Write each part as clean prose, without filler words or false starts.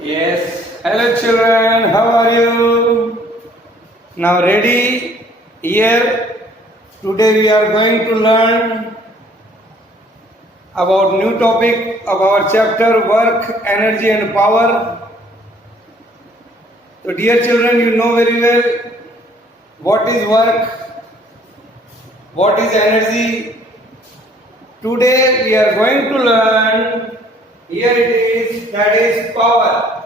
Yes. Hello children, how are you? Now ready? Here, today we are going to learn about new topic of our chapter work, energy and power. So dear children, you know very well what is work, what is energy. Today we are going to learn, here it is, that is power.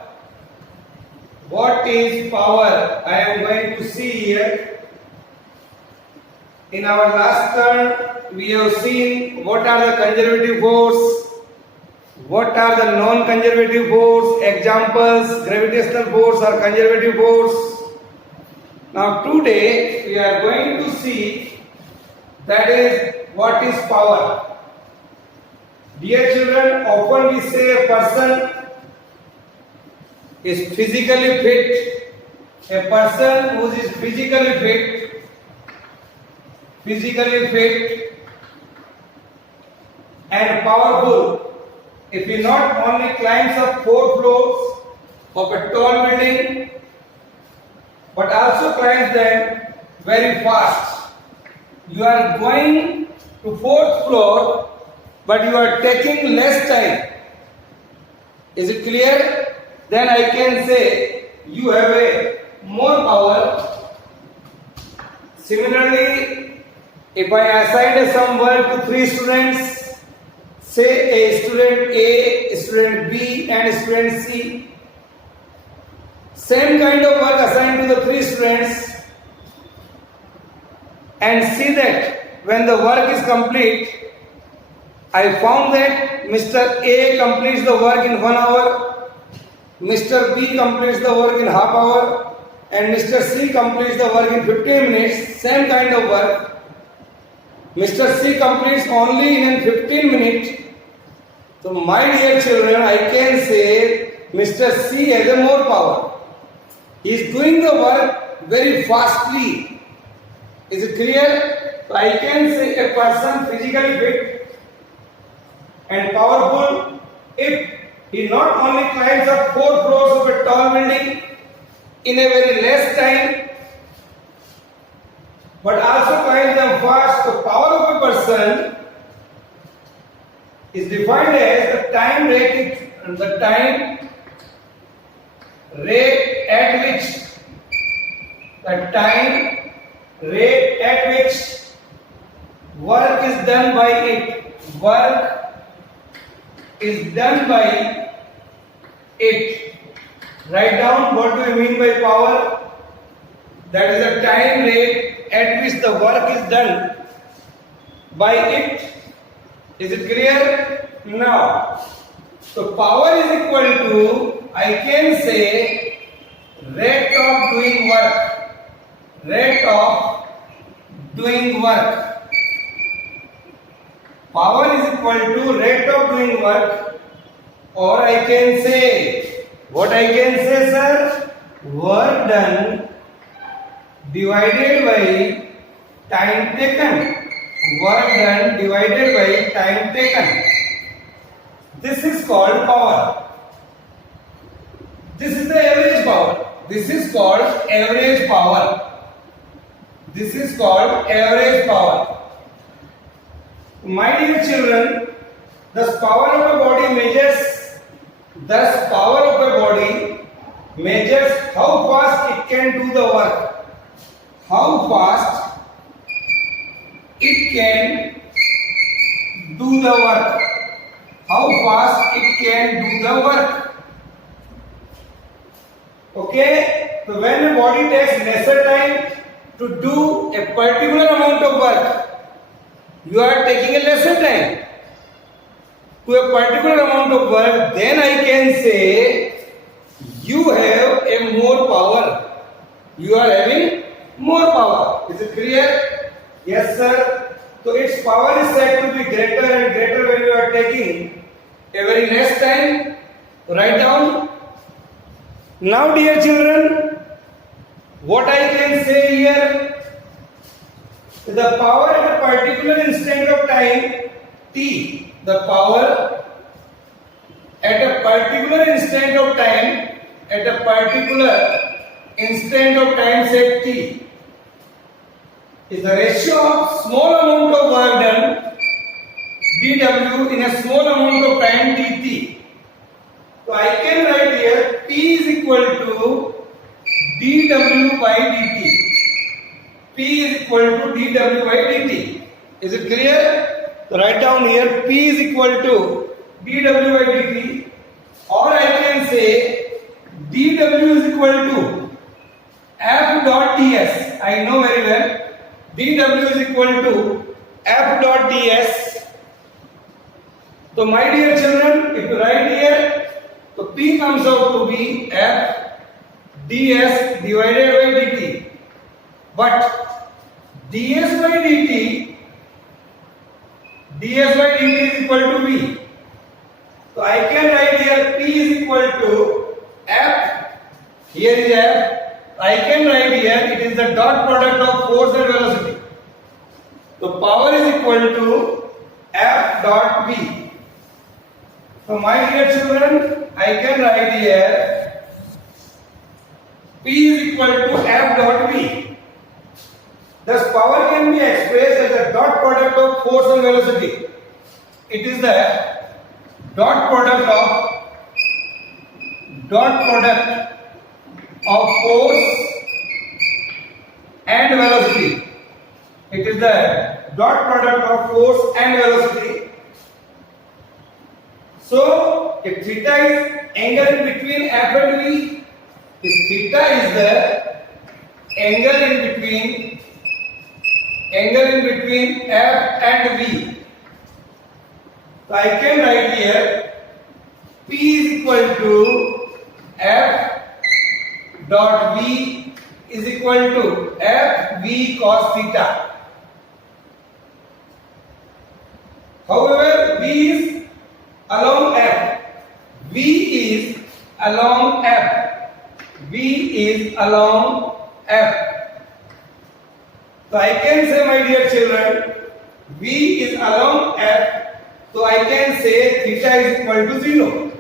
What is power? I am going to see here. In our last turn, we have seen what are the conservative force, what are the non-conservative force, examples, gravitational force or conservative force. Now today, we are going to see that is what is power. Dear children, often we say a person is physically fit. A person who is physically fit and powerful, if he not only climbs up 4 floors of a tall building, but also climbs them very fast. You are going to 4th floor, but you are taking less time. Is it clear? Then I can say you have a more power. Similarly, if I assign some work to 3 students, say a student A, student B and student C, same kind of work assigned to the 3 students, and see that when the work is complete, I found that Mr. A completes the work in 1 hour, Mr. B completes the work in half hour, and Mr. C completes the work in 15 minutes, same kind of work. Mr. C completes only in 15 minutes. So my dear children, I can say Mr. C has a more power. He is doing the work very fastly. Is it clear? So I can say a person physically fit and powerful if he not only climbs up 4 floors of a tall building in a very less time, but also climbs them fast. The power of a person is defined as the time rate at which work is done by it. Work is done by it. Write down what do you mean by power. That is the time rate at which the work is done by it. Is it clear? Now, so power is equal to, I can say, rate of doing work. Rate of doing work. Power is equal to rate of doing work, or I can say, what I can say, sir? Work done divided by time taken. Work done divided by time taken. This is called power. This is the average power. This is called average power. This is called average power. My dear children, thus power of a body measures how fast it can do the work. How fast it can do the work. How fast it can do the work. Okay? So when a body takes lesser time to do a particular amount of work, you are taking a lesser time to a particular amount of work, then I can say you have a more power. You are having more power. Is it clear? Yes, sir. So its power is said to be greater and greater when you are taking a very less time. Write down. Now, dear children, what I can say here, the power at a particular instant of time t, the power at a particular instant of time, at a particular instant of time set t, is the ratio of small amount of work done dw in a small amount of time dt. So I can write here P is equal to dw by dt. P is equal to dw by dt. Is it clear? So write down here P is equal to dw by dt, or I can say dw is equal to f dot ds. I know very well dw is equal to f dot ds. So my dear children, if you write here, so P comes out to be f ds divided by dt. But ds by dt is equal to v. So I can write here P is equal to f. Here is f. I can write here it is the dot product of force and velocity. So power is equal to f dot v. So my dear children, I can write here P is equal to f dot v. Thus power can be expressed as a dot product of force and velocity. It is the dot product of force and velocity. It is the dot product of force and velocity. So if theta is angle in between f and v, if theta is the angle in between f and v, so I can write here P is equal to f dot v is equal to f v cos theta. However, v is along f. V is along f. V is along f. So I can say, my dear children, V is along f. So I can say theta is equal to 0.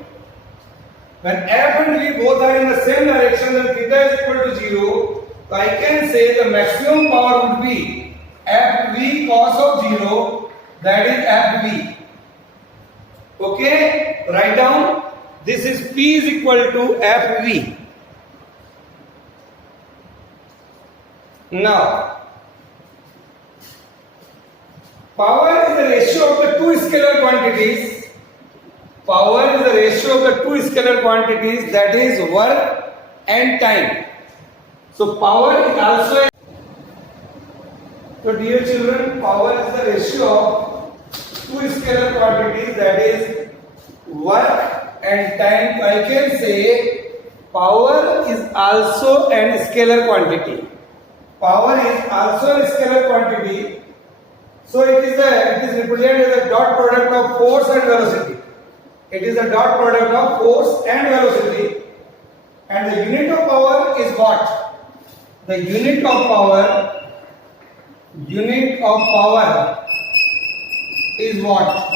When f and v both are in the same direction, then theta is equal to 0. So I can say the maximum power would be fv cos of 0, that is fv. Okay, write down this is P is equal to fv. Now, power is the ratio of the two scalar quantities. Power is the ratio of the two scalar quantities, that is work and time. So power is also. So dear children, power is the ratio of two scalar quantities, that is work and time. I can say power is also an scalar quantity. Power is also a scalar quantity. So it is represented as a dot product of force and velocity. It is a dot product of force and velocity. And the unit of power is what? The unit of power is what?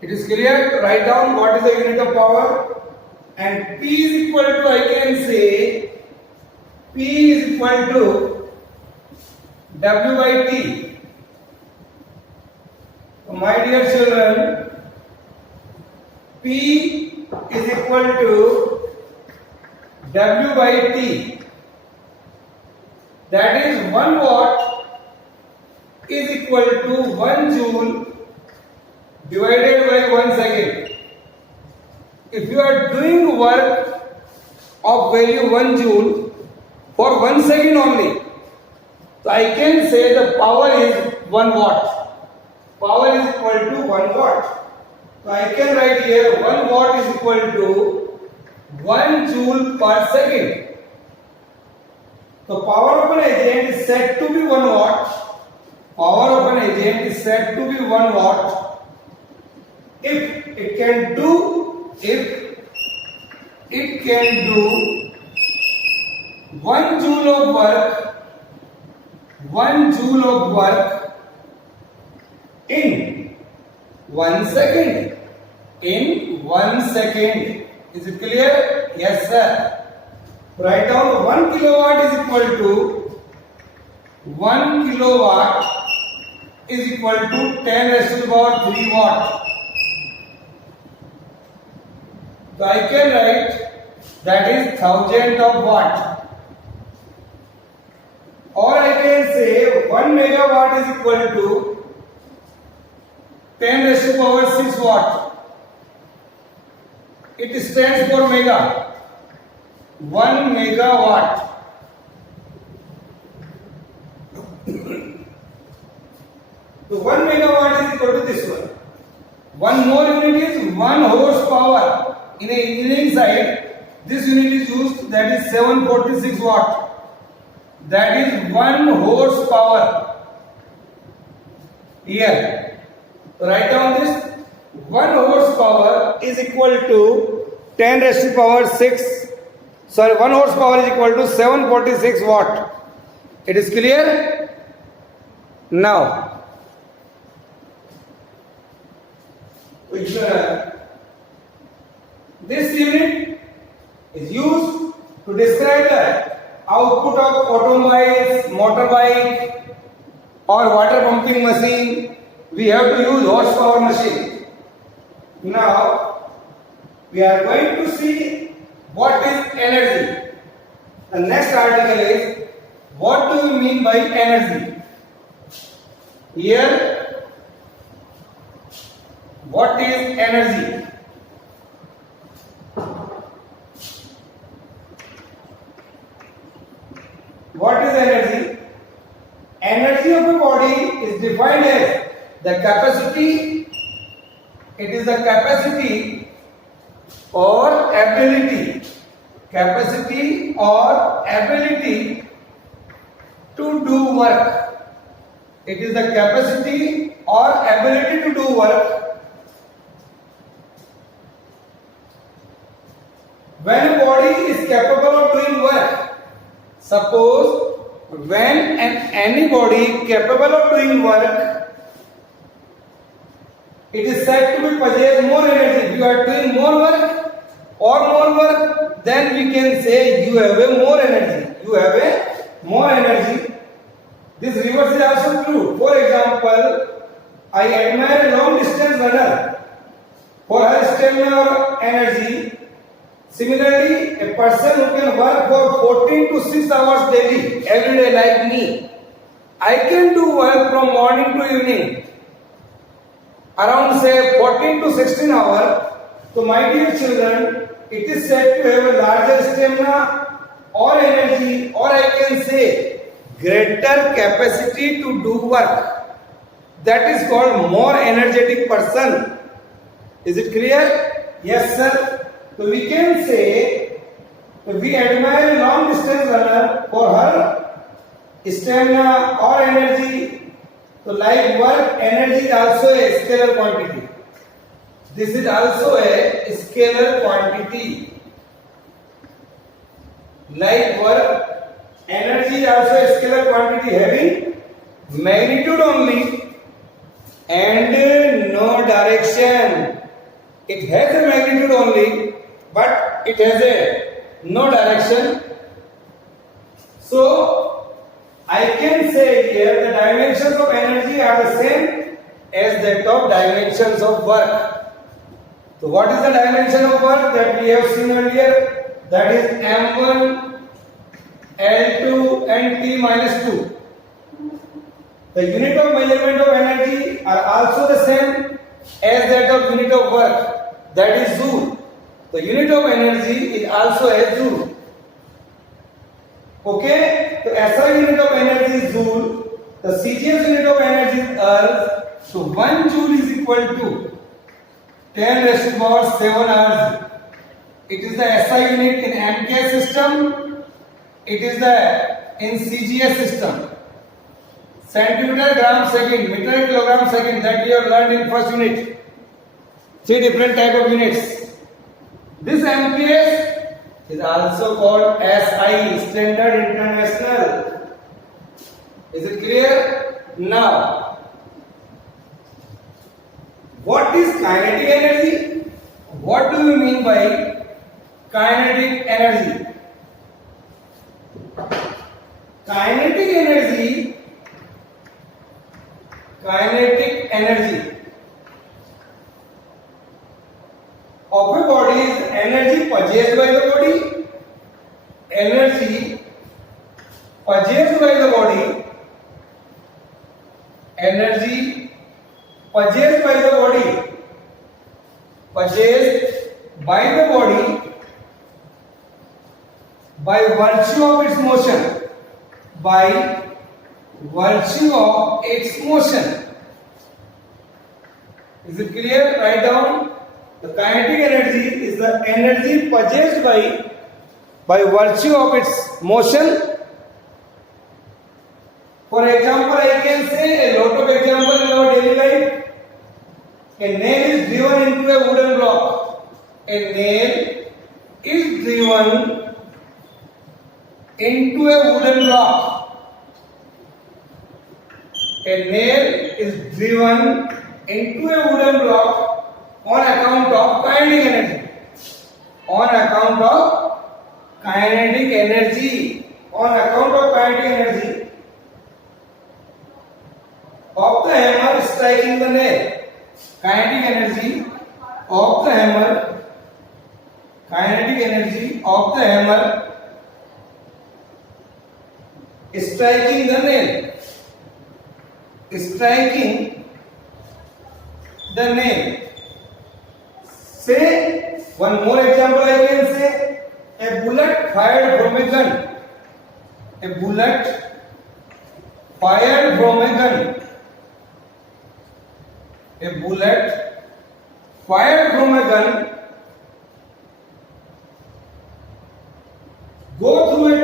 It is clear? Write down what is the unit of power. And P is equal to, I can say, P is equal to W by T. So my dear children, P is equal to W by T. That is 1 watt is equal to 1 joule divided by 1 second. If you are doing work of value 1 joule for 1 second only, so I can say the power is 1 watt. Power is equal to 1 watt. So I can write here 1 watt is equal to 1 joule per second. So power of an agent is said to be 1 watt. Power of an agent is said to be 1 watt if it can do 1 joule of work in 1 second. in 1 second. Is it clear? Yes, sir. Write down 1 kilowatt is equal to 1 kilowatt is equal to 10 raised to the power 3 watt. So I can write that is 1000 of watt. Or I can say 1 megawatt is equal to 10 raised to the power 6 watt. It stands for mega. 1 megawatt. So 1 megawatt is equal to this one. One more unit is 1 horsepower. In a engineering side, this unit is used, that is 746 watt. That is 1 horsepower. Here, write down this. 1 horsepower is equal to 10 raised to the power 6. Sorry, 1 horsepower is equal to 746 watt. It is clear? Now, this unit is used to describe the output of automobiles, motorbike or water pumping machine. We have to use horsepower machine. Now, we are going to see what is energy. The next article is, what do you mean by energy? Here, what is energy? What is energy? Energy of a body is defined as the capacity. It is the capacity or ability. Capacity or ability to do work. It is the capacity or ability to do work. When a body is capable of doing work, suppose when any body capable of doing work, it is said to be possess more energy. If you are doing more work, then we can say you have a more energy. You have a more energy. This reverse is also true. For example, I admire a long distance runner for her stamina or energy. Similarly, a person who can work for 14 to 6 hours daily, every day like me, I can do work from morning to evening, around say 14 to 16 hours. So my dear children, it is said to have a larger stamina or energy, or I can say greater capacity to do work. That is called more energetic person. Is it clear? Yes, sir. So we can say we admire a long distance runner for her stamina or energy. So like work, energy is also a scalar quantity. This is also a scalar quantity. Like work, energy is also a scalar quantity having magnitude only and no direction. It has a magnitude only, but it has a no direction. So I can say here the dimensions of energy are the same as that of dimensions of work. So what is the dimension of work that we have seen earlier? That is M1, L2 and T minus 2. The unit of measurement of energy are also the same as that of unit of work, that is joule. The unit of energy is also a joule. Okay, so SI unit of energy is joule. The CGS unit of energy is earth. So 1 joule is equal to 10 raised to the power 7 hours. It is the SI unit in MK system. It is the in CGS system. Centimeter, gram, second, meter, kilogram, second. That we have learned in first unit. 3 different type of units. This MKS is also called SI, Standard International. Is it clear? Now, what is kinetic energy? What do you mean by kinetic energy? Kinetic energy of a body is energy possessed by the body. Energy possessed by the body. Energy possessed by the body. Possessed by the body by virtue of its motion. By virtue of its motion. Is it clear? Write down. The kinetic energy is the energy possessed by virtue of its motion. For example, I can say a lot of example in our daily life. A nail is driven into a wooden block. A nail is driven into a wooden block. A nail is driven into a wooden block on account of kinetic energy. On account of kinetic energy. On account of kinetic energy of the hammer striking the nail. Kinetic energy of the hammer. Kinetic energy of the hammer striking the nail. Striking the nail. Say one more example I can say. A bullet fired from a gun. A bullet fired from a gun. A bullet fired from a gun go through a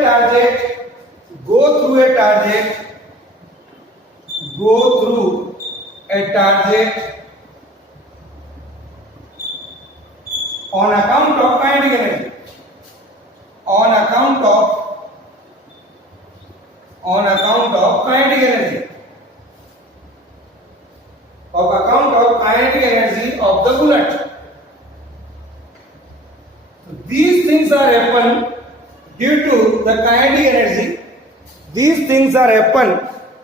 target on account of kinetic energy. On account of kinetic energy. Of account of kinetic energy of the bullet. So these things are happen due to the kinetic energy. These things are happen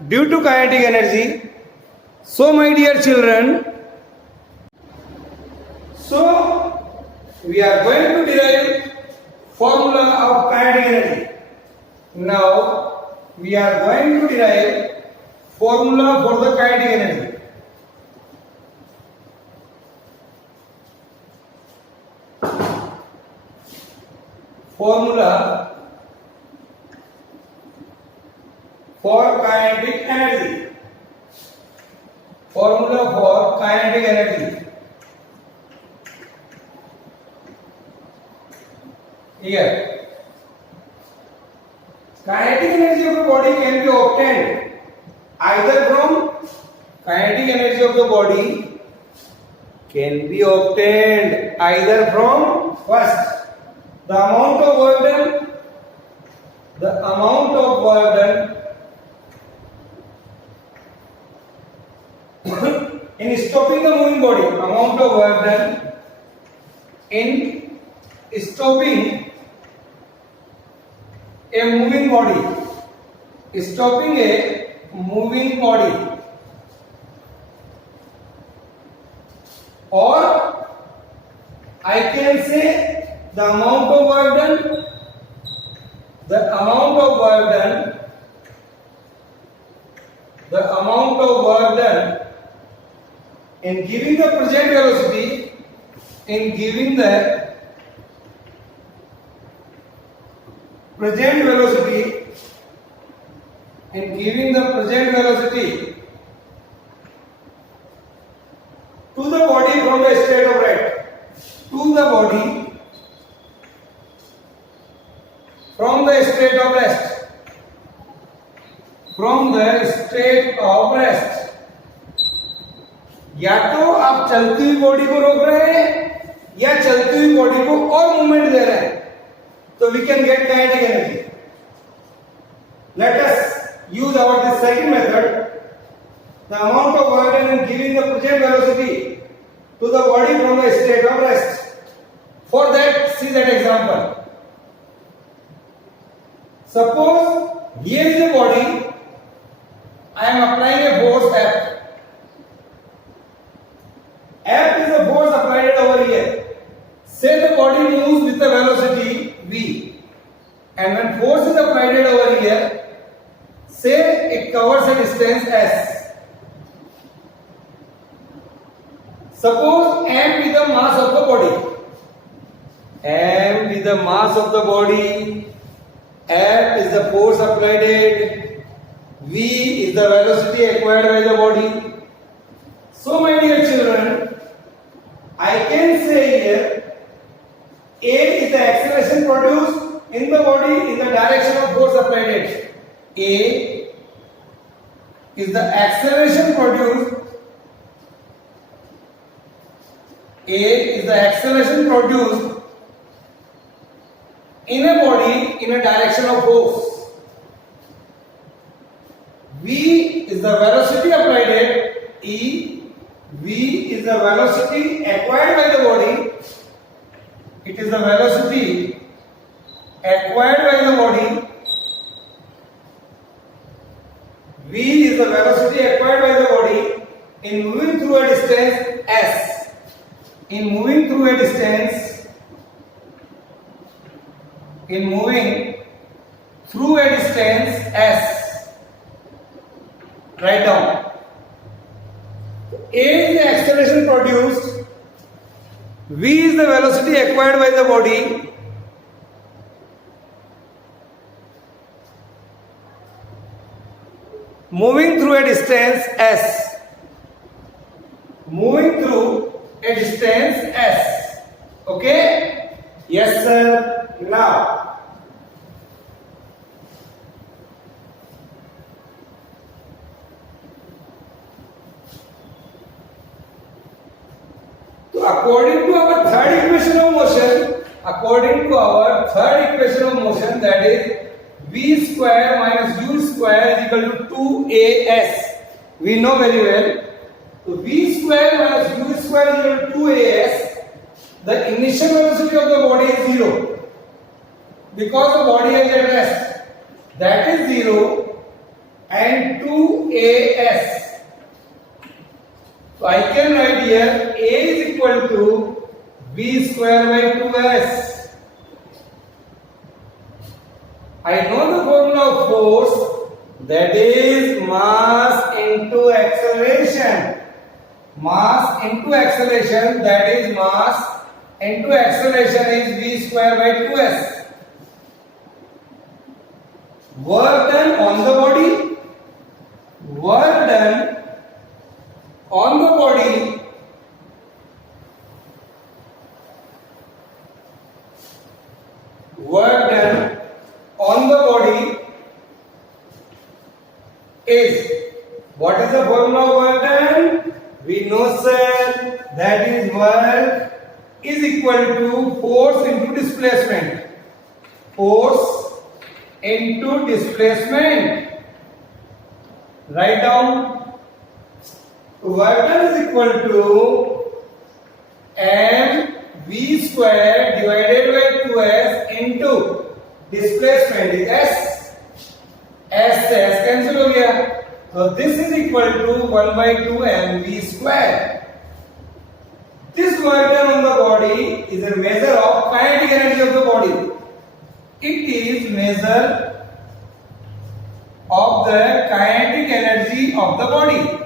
due to kinetic energy. So my dear children, so we are going to derive formula of kinetic energy. Now we are going to derive formula for the kinetic energy. Formula for kinetic energy. Formula for kinetic energy. Here, kinetic energy of the body can be obtained either from kinetic energy of the body can be obtained either from first the amount of work done in stopping the moving body, amount of work done in stopping a moving body, or I can say the amount of work done in giving the present velocity, in giving the present velocity to the body from the state of rest, to the body from the state of rest, या तो आप चलती हुई body को रोक रहे हैं या चलती हुई बॉडी को और मूवमेंट दे रहे हैं, तो we can get kinetic energy. Let us use this second method. The amount of work done in giving the present velocity to the body from the state of rest. that example. Suppose here is a body, I am applying a force F. F is the force applied over here. Say the body moves with the velocity v, and when force is applied over here, say it covers a distance s. Suppose m be the mass of the body. M be the mass of the body. F is the force applied. V is the velocity acquired by the body. So my dear children, I can say here A is the acceleration produced in the body in the direction of force applied. A is the acceleration produced. A is the acceleration produced in a body in a direction of force. V is the velocity applied. E, V is the velocity acquired by the body. It is the velocity acquired by the body. V is the velocity acquired by the body in moving through a distance s. In moving through a distance, s. Write down. A is the acceleration produced. V is the velocity acquired by the body. Moving through a distance s. Moving through a distance s. Okay? Yes, sir. Now, according to our third equation of motion, that is v square minus u square is equal to 2as. We know very well. So v square minus u square is equal to 2as. The initial velocity of the body is 0 because the body is at rest. That is 0 and 2as. So I can write here A is equal to v square by 2s. I know the formula of force, that is mass into acceleration. Mass into acceleration, that is mass into acceleration is v square by 2s. Work done on the body. Work done on the body is, what is the formula of work done? We know, sir, that is work is equal to force into displacement. Force into displacement. Write down. Work done is equal to mv square divided by 2s into displacement is s. S cancel हो गया. So this is equal to 1 by 2 mv square. This work done on the body is a measure of kinetic energy of the body. It is measure of the kinetic energy of the body.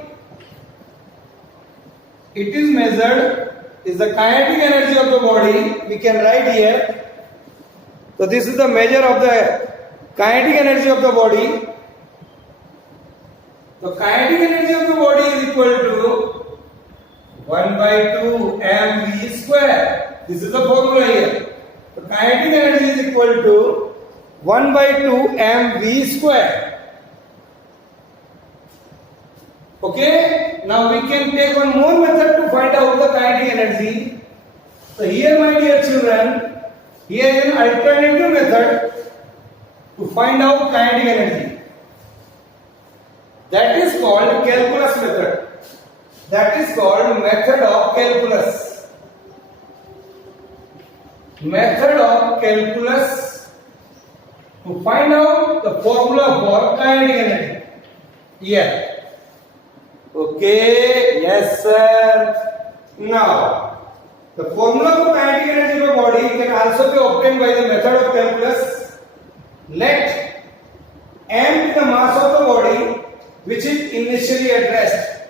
It is measured is the kinetic energy of the body. We can write here. So this is the measure of the kinetic energy of the body. The kinetic energy of the body is equal to 1 by 2 mv square. This is the formula here. The kinetic energy is equal to 1 by 2 mv square. Okay, now we can take one more method to find out the kinetic energy. So here, my dear children, here is an alternative method to find out kinetic energy. That is called calculus method. That is called method of calculus. method of calculus to find out the formula for kinetic energy. Here. Okay, yes sir. Now, the formula for kinetic energy of a body can also be obtained by the method of calculus. Let m be the mass of the body which is initially at rest.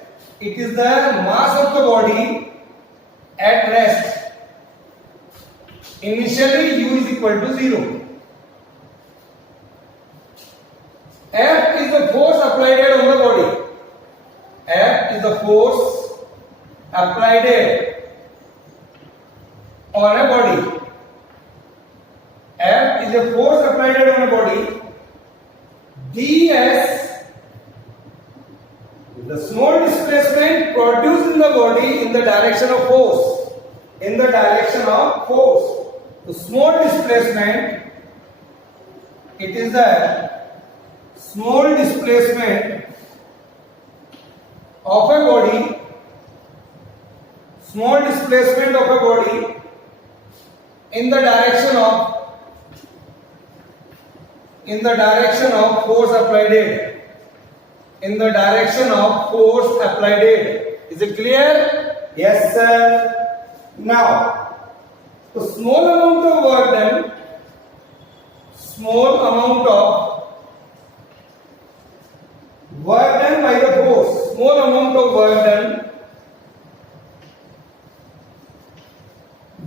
It is the mass of the body at rest. Initially u is equal to 0. F is the force applied on the body. F is the force applied on a body. F is a force applied on a body. ds is the small displacement produced in the body in the direction of force. In the direction of force. The small displacement, it is the small displacement of a body, small displacement of a body in the direction of force applied. In the direction of force applied. Is it clear? Yes sir. Now, the small amount of work done, by the force, small amount of work done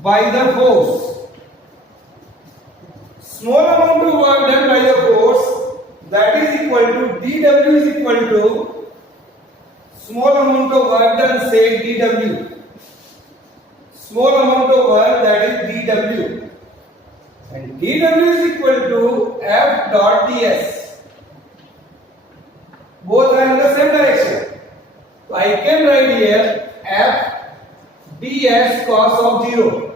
by the force, small amount of work done by the force, that is equal to dW is equal to small amount of work done, say dW. Small amount of work, that is dW, and dW is equal to F dot ds. Both are in the same direction. So I can write here F ds cos of 0.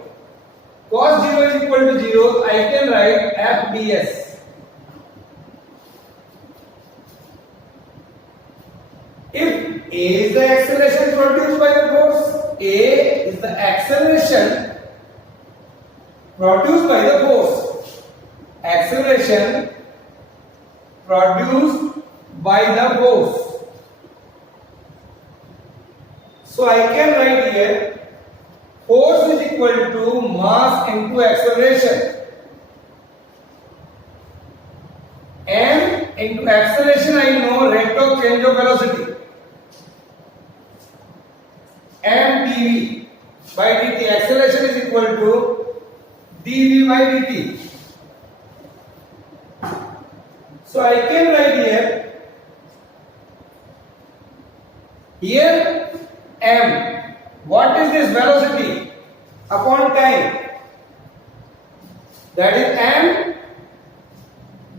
Cos 0 is equal to 0. I can write F ds. If A is the acceleration produced by the force, A is the acceleration produced by the force. Acceleration produced by the force. So I can write here force is equal to mass into acceleration. M into acceleration, I know rate of change of velocity. M dv by dt, acceleration is equal to dv by dt. So I can write here m, what is this velocity upon time, that is m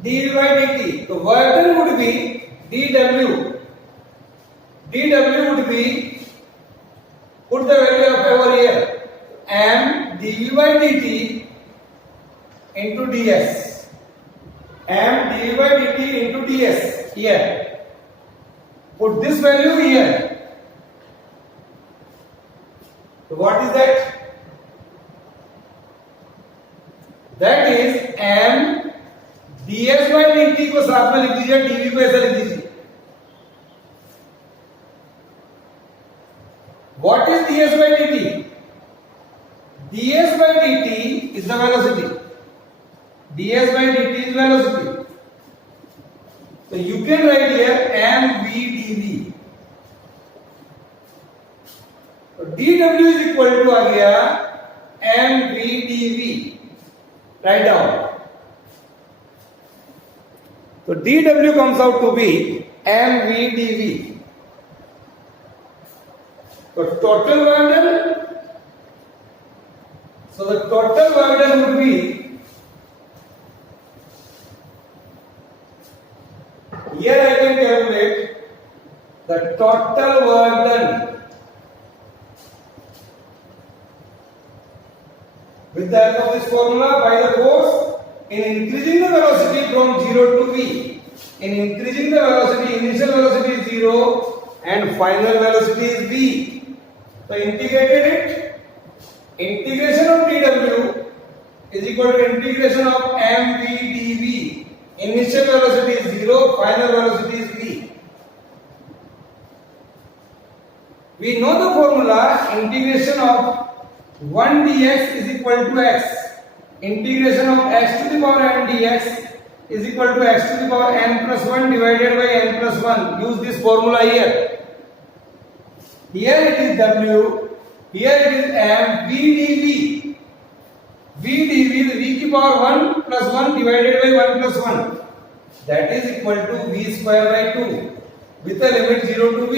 dv by dt. The work done would be dw. Dw would be, put the value of over here, m dv by dt into ds. M dv by dt into ds here. Put this value here. So what is that? That is m ds by dt को साथ में लिख दीजिए, dv को ऐसे लिख दीजिए. What is ds by dt? ds by dt is the velocity. ds by dt is velocity. So you can write here mv dv. So dw is equal to आ गया mv dv. Write down. So dw comes out to be mv dv. So total work done. So the total work done would be, here I can calculate the total work done with the help of this formula by the force in increasing the velocity from 0 to v. In increasing the velocity, initial velocity is 0 and final velocity is v. So integrated it. Integration of dw is equal to integration of mv dv. Initial velocity is 0, final velocity is v. We know the formula, integration of 1 dx is equal to x. Integration of x to the power n dx is equal to x to the power n plus 1 divided by n plus 1. Use this formula here. Here it is w, here it is m, v dv. V dv is v की power 1 plus 1 divided by 1 plus 1. That is equal to v square by 2 with the limit 0 to v.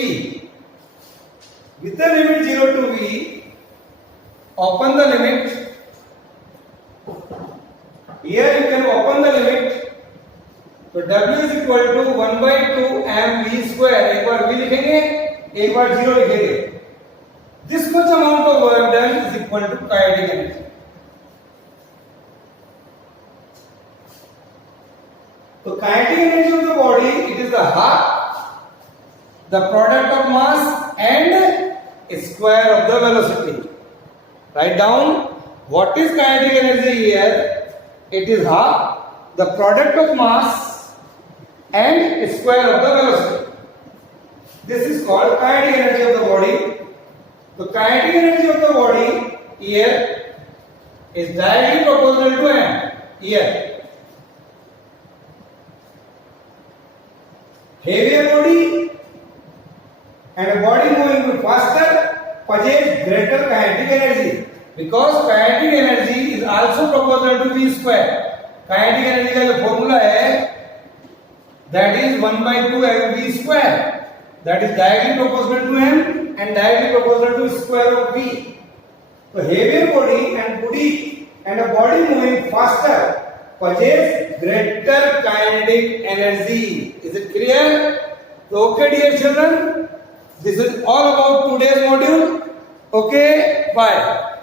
With the limit 0 to v, open the limit. Here you can open the limit. So w is equal to 1 by 2 m v square. एक बार v लिखेंगे, एक बार 0 लिखेंगे. This much amount of work done is equal to kinetic energy. So kinetic energy of the body, it is the half, the product of mass and square of the velocity. Write down what is kinetic energy here. It is half the product of mass and square of the velocity. This is called kinetic energy of the body. The kinetic energy of the body here is directly proportional to m. Here, heavier body and a body moving faster possess greater kinetic energy, because kinetic energy is also proportional to v square. Kinetic energy का जो formula है, that is 1 by 2 mv square. That is directly proportional to m and directly proportional to square of v. So heavier body and a body moving faster possess greater kinetic energy. Is it clear? So okay dear children, this is all about today's module. Okay, bye.